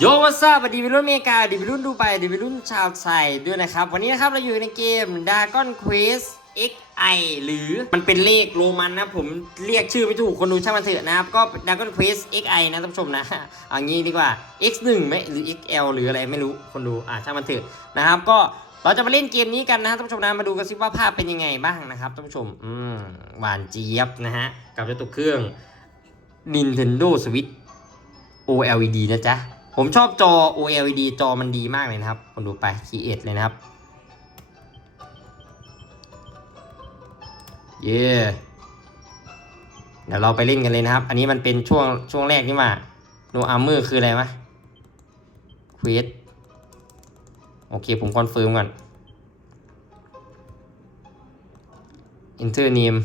โยวัสบดีวิรุ่นอเมริกาดีวิรุ่นดูไปดีวิรุ่นชาวไทยด้วยนะครับ วันนี้นะครับเราอยู่ในเกม Dragon Quest XI หรือมันเป็นเลขโรมันนะผมเรียกชื่อไม่ถูกคนดูช่างมันเถอะนะครับ ก็ Dragon Quest XI นะท่านผู้ชมนะเอางี้ดีกว่า X1 ไหมหรือ XL หรืออะไรไม่รู้คนดูอ่าช่างมันเถอะนะครับ ก็เราจะมาเล่นเกมนี้กันนะท่านผู้ชมนะมาดูกันซิว่าภาพเป็นยังไงบ้างนะครับท่านผู้ชมอืมหวานเจี๊ยบนะฮะกับเจ้าตัวเครื่อง Nintendo Switch OLED นะจ๊ะ ผมชอบจอ OLED จอมันดีมากเลยนะครับคนดูไป Create เลยนะครับ เย้เดี๋ยวเราไปเล่นกันเลยนะครับ อันนี้มันเป็นช่วงช่วงแรกนี่มา No Armor คืออะไรวะ Quest โอเค ผมคอนเฟิร์มก่อน Enter name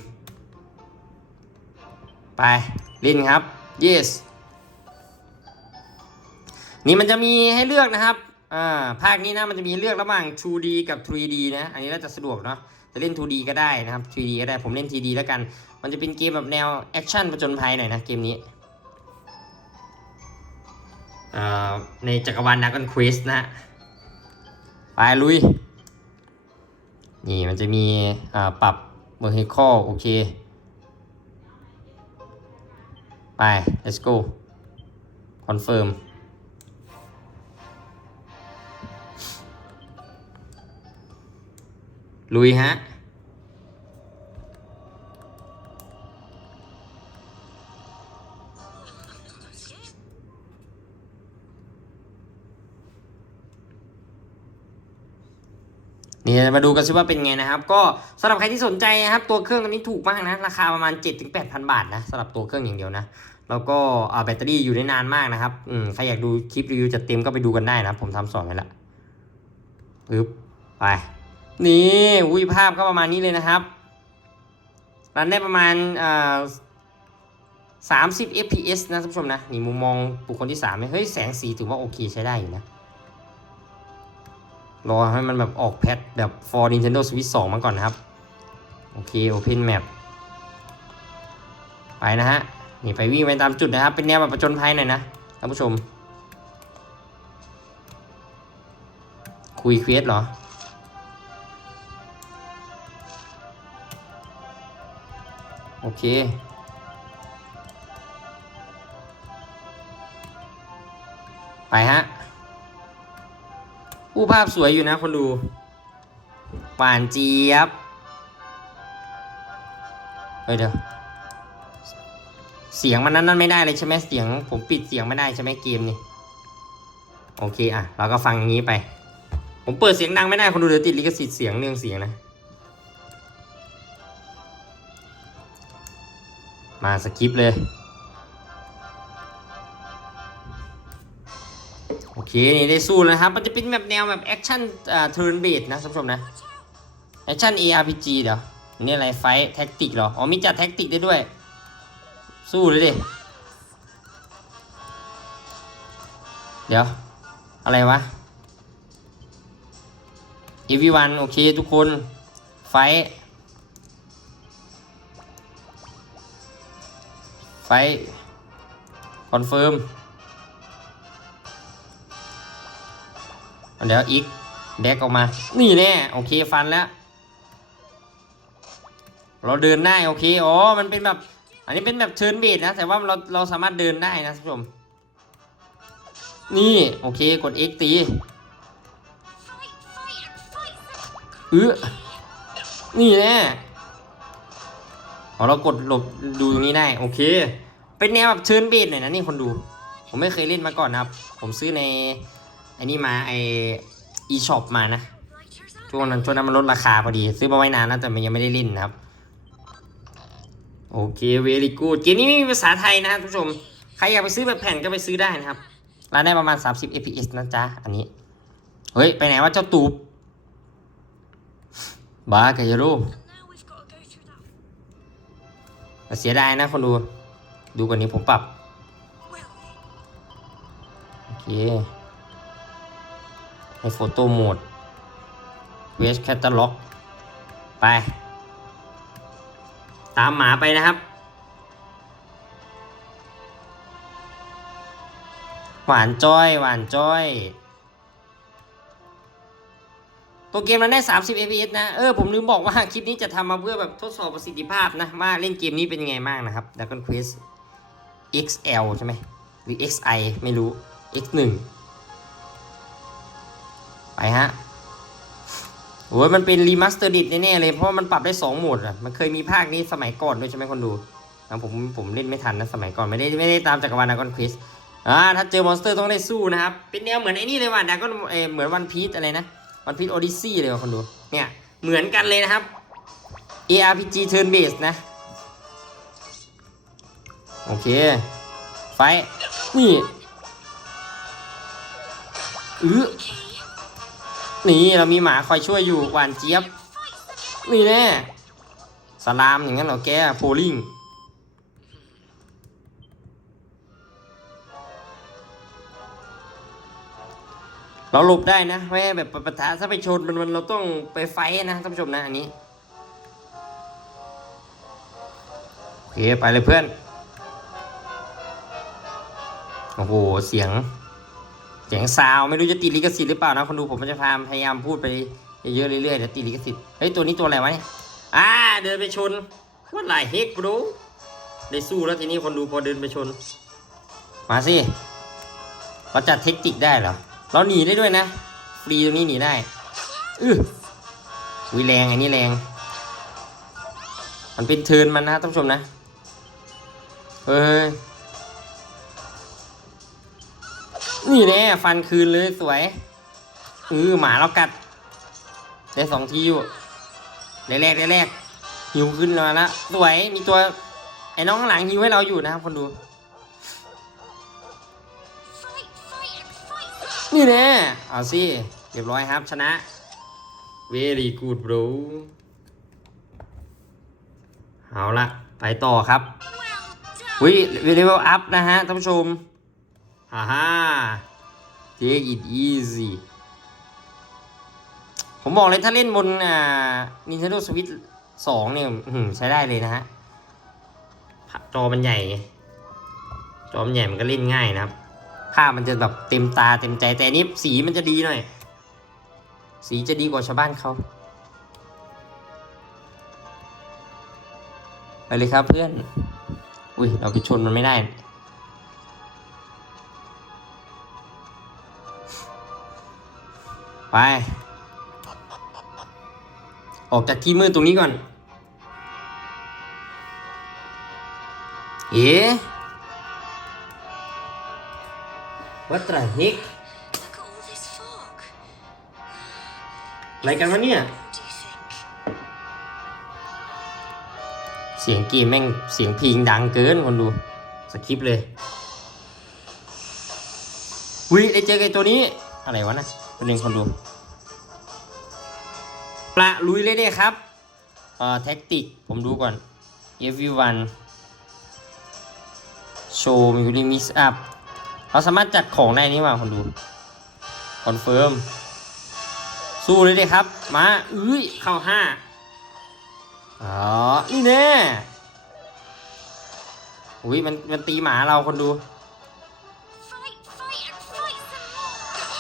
ไป เล่นครับ yes นี่มันจะมีให้เลือกนะครับ อ่า ภาคนี้นะมันจะมีเลือกระหว่าง 2D กับ 3D นะ อันนี้น่าจะสะดวกเนาะ จะเล่น 2D ก็ได้นะครับ 3D ก็ได้ ผมเล่น 3D แล้วกัน มันจะเป็นเกมแบบแนวแอคชั่นผจญภัยหน่อยนะเกมนี้ อ่า ในจักรวาล Dragon Quest นะฮะ ไปลุย นี่มันจะมี อ่า ปรับ Vehicle โอเค ไป let's go confirm ลุยฮะ นี่มาดูกันซิว่าเป็นไงนะครับ ก็สำหรับใครที่สนใจนะครับ ตัวเครื่องตัวนี้ถูกมากนะ ราคาประมาณ 7-8,000 บาทนะสำหรับตัวเครื่องอย่างเดียวนะ แล้วก็แบตเตอรี่อยู่ได้นานมากนะครับอืมใครอยากดูคลิปรีวิวจัดเต็มก็ไปดูกันได้นะ ผมทำสอนไว้ละปึ๊บไป นี่อุ้ยภาพก็ประมาณนี้เลยนะครับ รันได้ประมาณอ่าสามสิบ fps นะท่านผู้ชมนะ นี่มุมมองบุคคลที่สามเนี่ยเฮ้ย แสงสีถือว่าโอเคใช้ได้อยู่นะ รอให้มันแบบออกแพทแบบ for Nintendo Switch 2 มาก่อนนะครับ โอเค Open Map ไปนะฮะ นี่ไปวิ่งไปตามจุดนะครับ เป็นแนวแบบประจนภัยหน่อยนะท่านผู้ชม คุยเควสเหรอ เค ไปฮะผู้ภาพสวยอยู่นะคนดูหวานเจี๊ยบเฮ้ยเดี๋ยวเสียงมันนั้นนั่นไม่ได้เลยใช่ไหมเสียง ผมปิดเสียงไม่ได้ใช่ไหมเกมนี่โอเคอะเราก็ฟังอย่างนี้ไป ผมเปิดเสียงดังไม่ได้คนดูเดี๋ยวติดลิขสิทธิ์เสียงเรื่องเสียงนะ มาสกิปเลย โอเค นี่ได้สู้แล้วครับ มันจะเป็นแบบแนวแบบแอคชั่นอ่าเทิร์นเบสนะท่านผู้ชมนะแอคชั่น ARPG เดี๋ยวนี่อะไรไฟแท็กติกเหรอ อ๋อมีจัดแท็กติกได้ด้วย สู้เลยดิ เดี๋ยว อะไรวะ everyone โอเคทุกคนไฟ ไฟคอนเฟิร์มเดี๋ยวอีกแดกออกมา นี่แน่โอเคฟันแล้ว เราเดินได้โอเคอ๋อมันเป็นแบบ อันนี้เป็นแบบเชิญเบสนะ แต่ว่าเราเราสามารถเดินได้นะท่านผู้ชม นี่โอเคกด X ตีเออนี่แน่ พอเรากดหลบดูตรงนี้ได้โอเค เป็นแนวแบบเชิญเบสหน่อยนะนี่คนดู ผมไม่เคยเล่นมาก่อนนะครับ ผมซื้อในไอ้นี่มาไอ e-shop มานะช่วงนั้นช่วงนั้นมันลดราคาพอดี ซื้อมาไว้นานแล้วแต่มันยังไม่ได้เล่นนะครับ โอเค very good เกมนี้ไม่มีภาษาไทยนะครับท่านผู้ชม ใครอยากไปซื้อแบบแผ่นก็ไปซื้อได้นะครับร้านได้ประมาณ 30 fps นะจ๊ะ อันนี้ เฮ้ย ไปไหนวะเจ้าตูบบ้าแกจะรู้ เสียดายนะคนดู ดูกว่านี้ผมปรับ โอเค ให้โฟโต้โหมดเวสแคตตาล็อก ไป ตามหมาไปนะครับ หวานจ้อย หวานจ้อย ตัวเกมมันได้ 30 fps นะ เออ ผมลืมบอกว่าคลิปนี้จะทำมาเพื่อแบบทดสอบประสิทธิภาพนะ ว่าเล่นเกมนี้เป็นยังไงบ้างนะครับ Dragon Quest XL ใช่ไหม หรือ XI ไม่รู้ X1 ไปฮะโอ้ยมันเป็นรีมาสเตอร์ดิแน่ๆเลย เพราะว่ามันปรับได้2โหมดอะมันเคยมีภาคนี้สมัยก่อนด้วยใช่ไหมคนดูนะผมผมเล่นไม่ทันนะสมัยก่อนไม่ได้ไม่ได้ตามจักรวาลดากอนควิสอ่าถ้าเจอมอนสเตอร์ต้องได้สู้นะครับ เป็นแนวเหมือนไอ้นี่เลยว่ะดากอนเออเหมือนวันพีซอะไรนะ วันพีซโอดิซี่เลยว่ะคนดู เนี่ย เหมือนกันเลยนะครับ ARPG turn based นะ โอเค ไฟ นี่อือนี่เรามีหมาคอยช่วยอยู่หวานเจี๊ยบ นี่แน่สลามอย่างนั้นเหรอแก โพลิง เราหลบได้นะไม่ให้แบบปะทะถ้าไปชนมันมันเราต้องไปไฟนะท่านผู้ชมนะอันนี้โอเคไปเลยเพื่อนโอ้โหเสียง เสียงซาวไม่รู้จะติดลิขสิทธิ์หรือเปล่านะคนดูผมจะพยายามพยายามพูดไปเยอะๆเรื่อยๆเดี๋ยวติดลิขสิทธิ์เฮ้ยตัวนี้ตัวอะไรวะเนี่ยอ่าเดินไปชนว่าไรเฮกบรูได้สู้แล้วทีนี้คนดูพอเดินไปชน มาสิเราจัดเทคนิคได้เหรอ เราหนีได้ด้วยนะ ฟรีตรงนี้หนีได้อือวิแรงอันนี้แรง มันเป็นเทินมันนะท่านผู้ชมนะ เฮ้ย นี่แน่ฟันคืนเลยสวยเออหมาเรากัด ได้สองทีอยู่ได้แรกได้แรกหิวขึ้นมาแล้วสวยมีตัวไอ้น้องข้างหลังหิวให้เราอยู่นะครับคนดู นี่แน่เอาสิเรียบร้อยครับชนะ very good bro เอาละไปต่อครับ Well done. วิเลเวลอัพนะฮะท่านผู้ชมฮ่าฮ่า take it easy ผมบอกเลยถ้าเล่นบนอ่า Nintendo Switch 2เนี่ยใช้ได้เลยนะฮะจอมันใหญ่ จอมันใหญ่มันก็เล่นง่ายนะครับ ภาพมันจะแบบเต็มตาเต็มใจแต่นนี้สีมันจะดีหน่อย สีจะดีกว่าชาวบ้านเขาไปเลยครับเพื่อน อุ้ยเราไปชนมันไม่ได้ไป ออกจากที่มืดตรงนี้ก่อน เอ๊ What the heck อะไรกันวะเนี่ย เสียงเกมแม่งเสียงพิงดังเกินคนดู สคริปต์เลยวิได้เจอไอ้ตัวนี้ อะไรวะนะเป็นหนึ่งคนดูปละลุยเลยเนี่ยครับเอ่อแท็กติก ผมดูก่อน everyone show me really mix up เราสามารถจัดของได้นี่ว่าคนดูคอนเฟิร์มสู้เลยดิครับ มาอุ้ยเข้าห้าอ๋อ นี่แน่อุ้ยมันมันตีหมาเราคนดู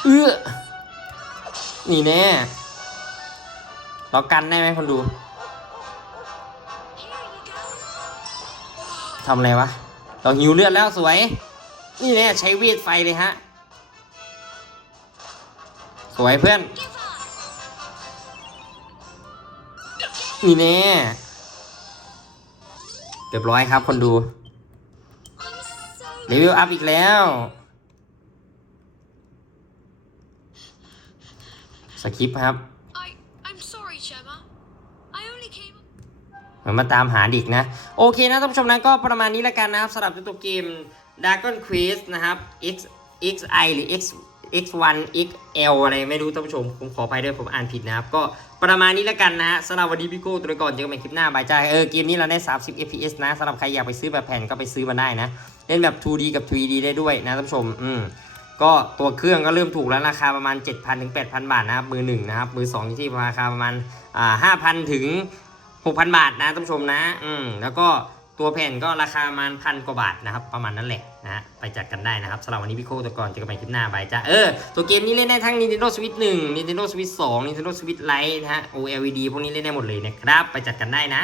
เอื้อนี่แน่เรากันได้ไหมคนดูทำอะไรวะ เราหิวเลือดแล้วสวย นี่แน่ใช้เวทไฟเลยฮะ สวยเพื่อน Give up. นี่แน่เรียบร้อยครับคนดู I'm so เลเวลอัพอีกแล้ว สคริปต์ครับ I I'm sorry, Gemma. I only came เหมือนมาตามหาเด็กนะ โอเคนะท่านผู้ชมนะก็ประมาณนี้แล้วกันนะครับสำหรับตัวเกม Dragon Quest นะครับ X XI หรือ X X1 XL อะไรไม่รู้ท่านผู้ชม ผมขอไปด้วยผมอ่านผิดนะครับ ก็ประมาณนี้แล้วกันนะฮะสำหรับวันนี้พี่โก้ตัวก่อนเจอกันใหม่คลิปหน้าบายใจเออเกมนี้เราได้ 30 fps นะสำหรับใครอยากไปซื้อแบบแผ่นก็ไปซื้อมาได้นะ เล่นแบบ 2D กับ 3D ได้ด้วยนะท่านผู้ชม อืมก็ตัวเครื่องก็เริ่มถูกแล้วราคาประมาณ 7,000ถึง8,000 บาทนะครับ มือหนึ่งนะครับ มือสองอยู่ที่ราคาประมาณอ่า5,000ถึง6,000 บาทนะท่านผู้ชมนะ อืมแล้วก็ ตัวแผ่นก็ราคาประมาณพันกว่าบาทนะครับ ประมาณนั้นแหละนะฮะไปจัดกันได้นะครับสำหรับวันนี้พี่โคตัวก่อนเจอกันใหม่คลิปหน้าบายจ้าเออ ตัวเกมนี้เล่นได้ทั้ง Nintendo Switch 1 Nintendo Switch 2 Nintendo Switch Lite นะฮะ OLED พวกนี้เล่นได้หมดเลยนะครับ ไปจัดกันได้นะ